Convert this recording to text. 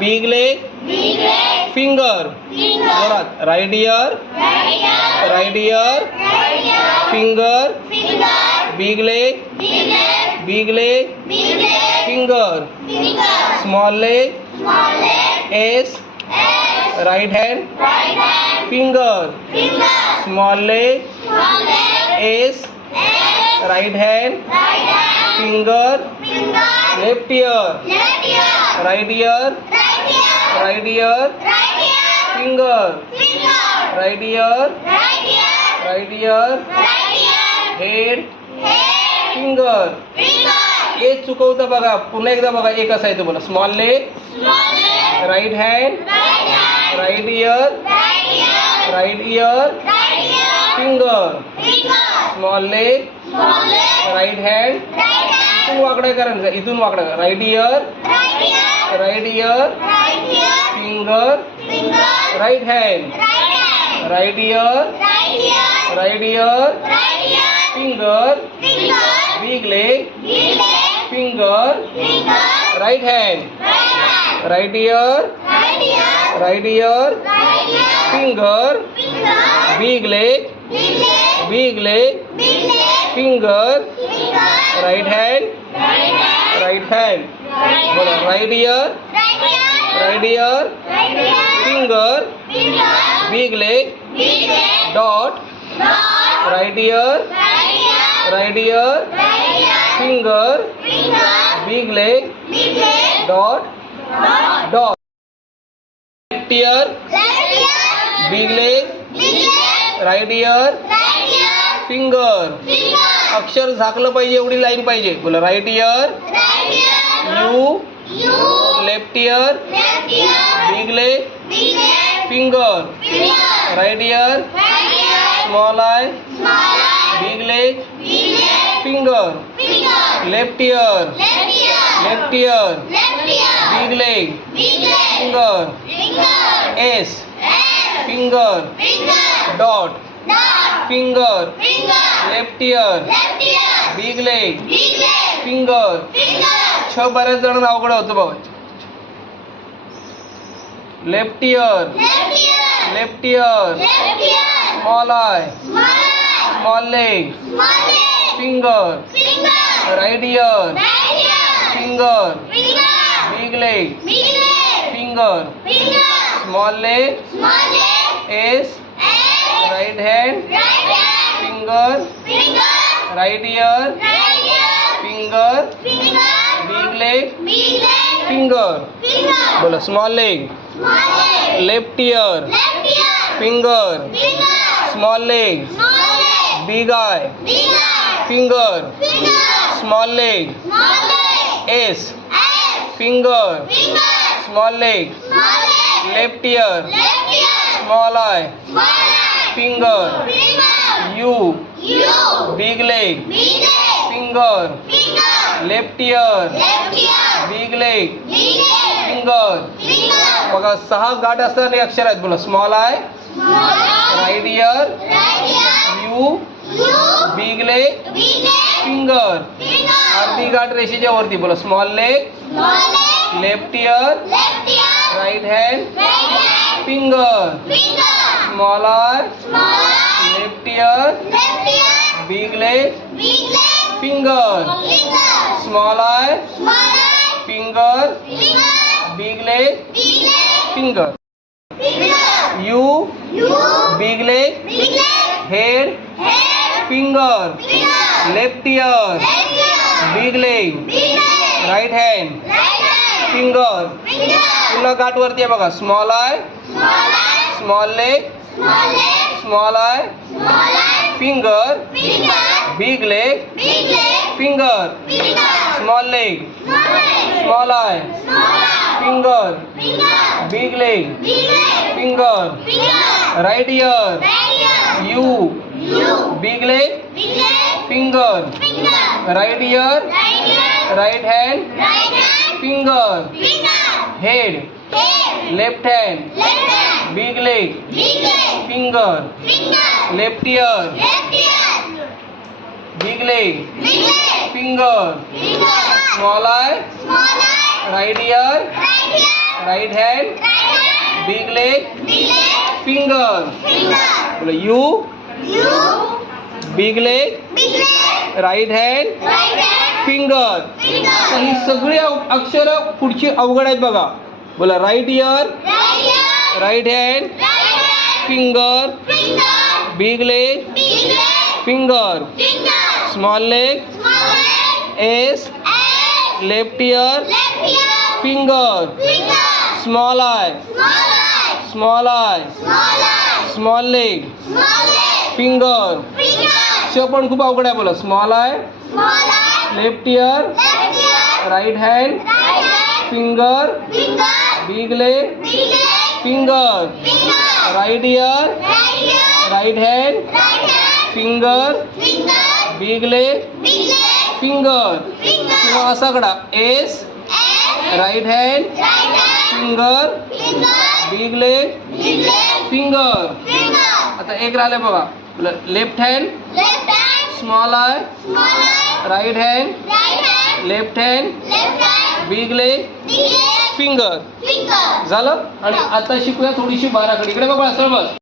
Big leg, finger, जोरात, right ear, finger, big leg, finger, small leg, S, right hand, finger, small leg, S, right hand, finger, left ear, right ear, finger, right ear, head, finger. ए चुकवतं बघा, पुन्हा एकदा बघा. एक असायचं बोला. Small leg, right hand, right ear, finger, small leg, right hand, इथून वाकडं करायचं, इथून वाकडं करा. Right ear, finger, right hand, right ear, finger, big leg, finger, right hand, right ear, finger, big leg, finger, right hand, बोला. Right ear, finger, big leg, dot, right ear, finger, big leg, dot, left ear, big leg, right ear, finger. अक्षर झाकलं पाहिजे एवढी line पाहिजे. बोला. Right ear, U, left ear, big leg, finger, right ear, small eye, big leg, finger, left ear, big leg, finger, S, finger, dot, finger, left ear, big leg, finger. छ बऱ्याच जणांना अवघड होतं बाबा. Left ear, small eye, small leg, finger, right ear, finger, big leg, finger, small leg, S, right hand, finger, right ear, finger, big leg, finger. बोला. Small leg, left ear, finger, small leg, big eye, finger, small leg, S, finger, small leg, left ear, small eye, finger, U, big leg, finger, left ear, big leg, finger. बघा 6 गाठ असणारे अक्षर आहेत. बोला. Small eye, right ear, U, big leg, finger. अर्धी गाठ रेषेच्या वरती. बोला. Small leg, left ear, right hand, finger, small eye, left ear, big leg, finger, small eye, finger, big leg, finger. U, big leg, head, finger, left ear, big leg, right hand, finger. पुन्हा गाठ वरती आहे बघा. Small eye, small leg, small eye, finger, big leg, finger, small leg, small eye, finger, big leg, finger, right ear, U, big leg, finger, right year, right hand, finger, head, left hand, big leg, finger, left ear, big leg, finger, small eye, right ear, right hand big leg finger. बोला U big leg right hand finger. आता ही सगळी अक्षरं पुढची अवघड आहेत बघा. बोला right ear right hand finger big leg finger small leg S left ear finger small eye small leg finger. श पण खूप अवघड आहे. बोला small eye left ear right hand finger big leg finger right ear right hand finger big leg finger. किंवा असा कडा S right hand finger big leg finger. आता एक राहिले बघा. Left hand small eye right hand left hand big leg finger झालं. आणि आता शिकूया थोडीशी बाराखडी. इकडे बघा सरळ बस.